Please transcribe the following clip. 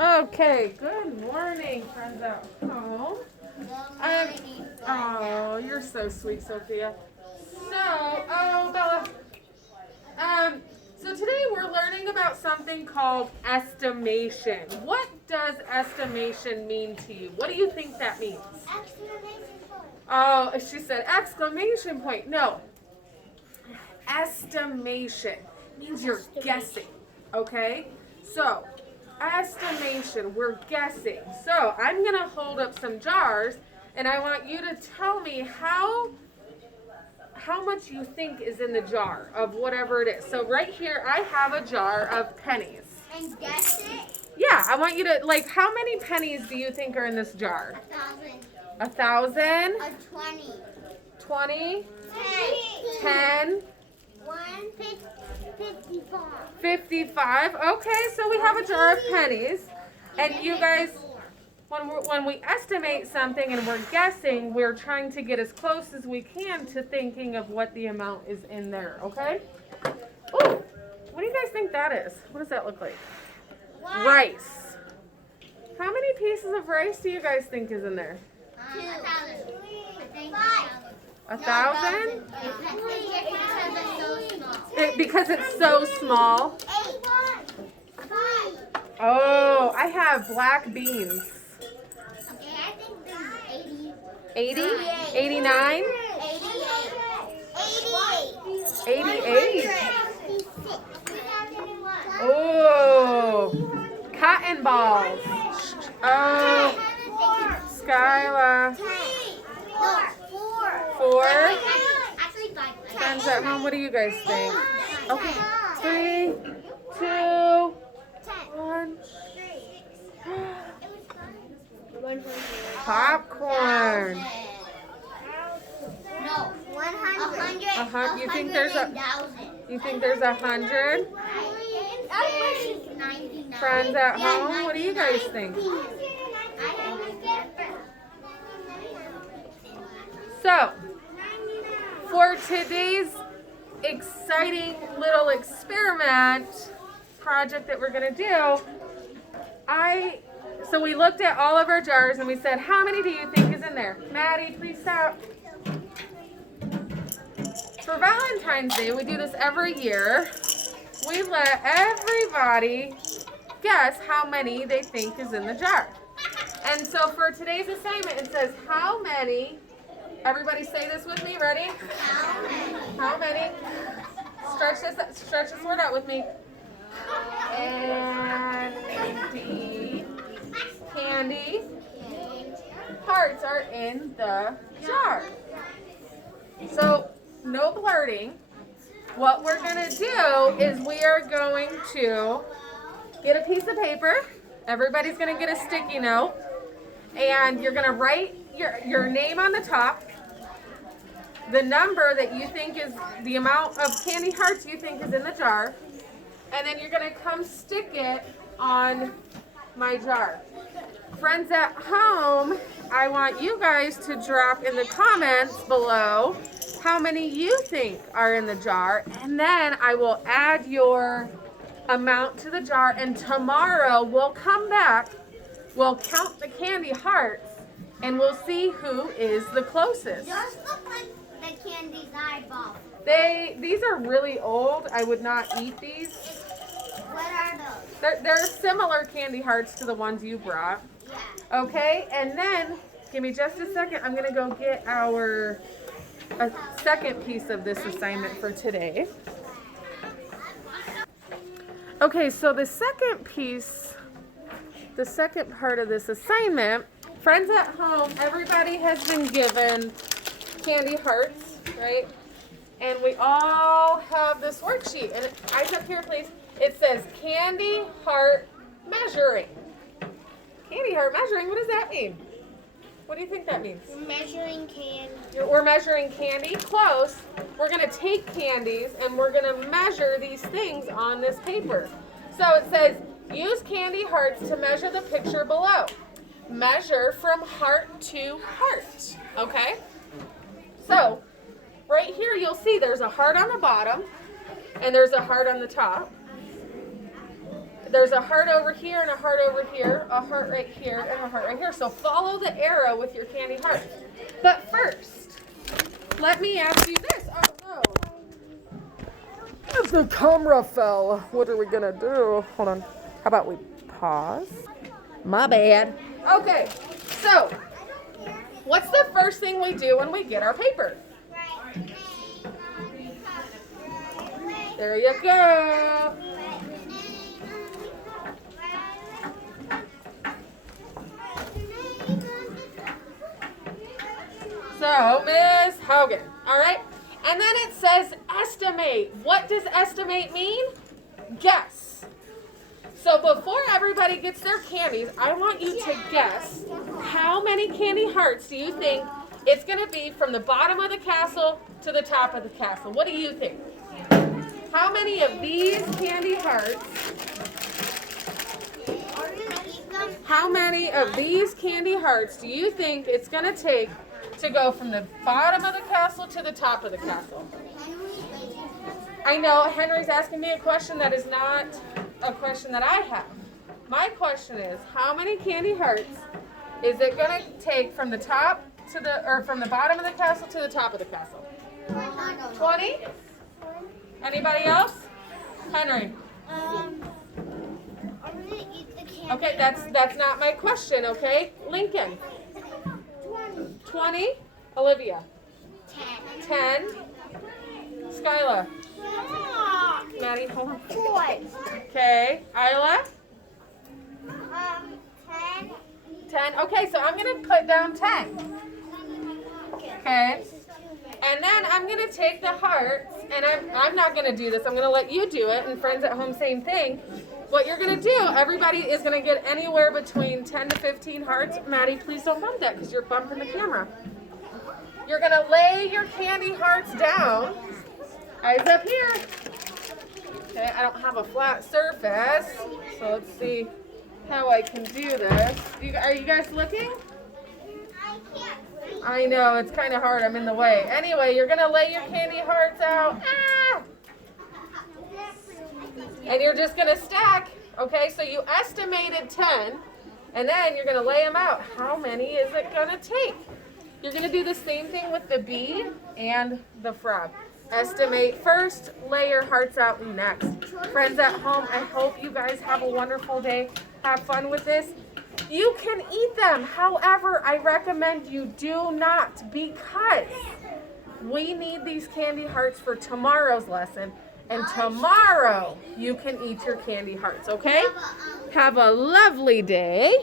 Okay, good morning, friends at home. Oh, you're so sweet, Sophia. Bella. Um, so today we're learning about something called estimation. What does estimation mean to you? What do you think that means? Exclamation point. Oh, she said exclamation point. No, estimation means you're guessing. Okay, so estimation, we're guessing. So I'm gonna hold up some jars, and I want you to tell me how much you think is in the jar of whatever it is. So right here, I have a jar of pennies. And guess it? Yeah, I want you to, like, how many pennies do you think are in this jar? 1,000. 1,000? A 20. 20? 10. 10? 55. 55? Okay, so we have a jar of pennies. And you guys, when we estimate something and we're guessing, we're trying to get as close as we can to thinking of what the amount is in there, okay? Ooh, what do you guys think that is? What does that look like? What? Rice. How many pieces of rice do you guys think is in there? 1,000? Because it's so small. Oh, I have black beans. 80? 89? 88? Oh, cotton balls. Oh, Skyla. 4? Friends at home, what do you guys think? Okay, 3, 2, 1. Popcorn. No, 100. You think there's a? You think there's 100? Friends at home, what do you guys think? So, for today's exciting little experiment project that we're gonna do, so we looked at all of our jars and we said, how many do you think is in there? Maddie, please stop. For Valentine's Day, we do this every year. We let everybody guess how many they think is in the jar. And so for today's assignment, it says how many, everybody say this with me, ready? How many? Stretch this word out with me. And candy hearts are in the jar. So no blurting. What we're going to do is we are going to get a piece of paper. Everybody's going to get a sticky note. And you're going to write your name on the top, the number that you think is the amount of candy hearts you think is in the jar, and then you're going to come stick it on my jar. Friends at home, I want you guys to drop in the comments below how many you think are in the jar, and then I will add your amount to the jar, and tomorrow we'll come back, we'll count the candy hearts, and we'll see who is the closest. Yours look like the candy's eyeball. These are really old. I would not eat these. What are those? They're similar candy hearts to the ones you brought. Yeah. Okay, and then give me just a second. I'm gonna go get a second piece of this assignment for today. Okay, so the second part of this assignment, friends at home, everybody has been given candy hearts, right? And we all have this worksheet. And eyes up here, please. It says candy heart measuring. Candy heart measuring, what does that mean? What do you think that means? Measuring candy. We're measuring candy. Close. We're going to take candies and we're going to measure these things on this paper. So it says, use candy hearts to measure the picture below. Measure from heart to heart. Okay? So, right here you'll see there's a heart on the bottom and there's a heart on the top. there's a heart over here and a heart over here, a heart right here and a heart right here. So follow the arrow with your candy heart. But first, let me ask you this. Oh no. If the camera fell, what are we gonna do? Hold on. How about we pause? My bad. Okay, so what's the first thing we do when we get our paper? There you go. So, Ms. Hogan, all right? And then it says estimate. What does estimate mean? Guess. So before everybody gets their candies, I want you to guess how many candy hearts do you think it's going to be from the bottom of the castle to the top of the castle? What do you think? How many of these candy hearts, how many of these candy hearts do you think it's going to take to go from the bottom of the castle to the top of the castle? I know Henry's asking me a question that is not a question that I have. My question is, how many candy hearts is it going to take from the top to the, or from the bottom of the castle to the top of the castle? 20? Anybody else? Henry. Okay, that's not my question, okay? Lincoln. 20? Olivia. 10. Skyla. Maddie, hold on. Okay. Isla? 10. 10. Okay, so I'm going to put down 10. Okay. And then I'm going to take the hearts, and I'm not going to do this. I'm going to let you do it, and friends at home, same thing. What you're going to do, everybody is going to get anywhere between 10 to 15 hearts. Maddie, please don't bump that because you're bumping the camera. You're going to lay your candy hearts down. Eyes up here. Okay, I don't have a flat surface, so let's see how I can do this. Are you guys looking? I know, it's kind of hard. I'm in the way. Anyway, you're going to lay your candy hearts out. Ah! And you're just going to stack. Okay, so you estimated 10, and then you're going to lay them out. How many is it going to take? You're going to do the same thing with the bee and the frog. Estimate first, lay your hearts out next. Friends at home, I hope you guys have a wonderful day. Have fun with this. You can eat them. However, I recommend you do not, because we need these candy hearts for tomorrow's lesson. And tomorrow you can eat your candy hearts, okay? Have a lovely day.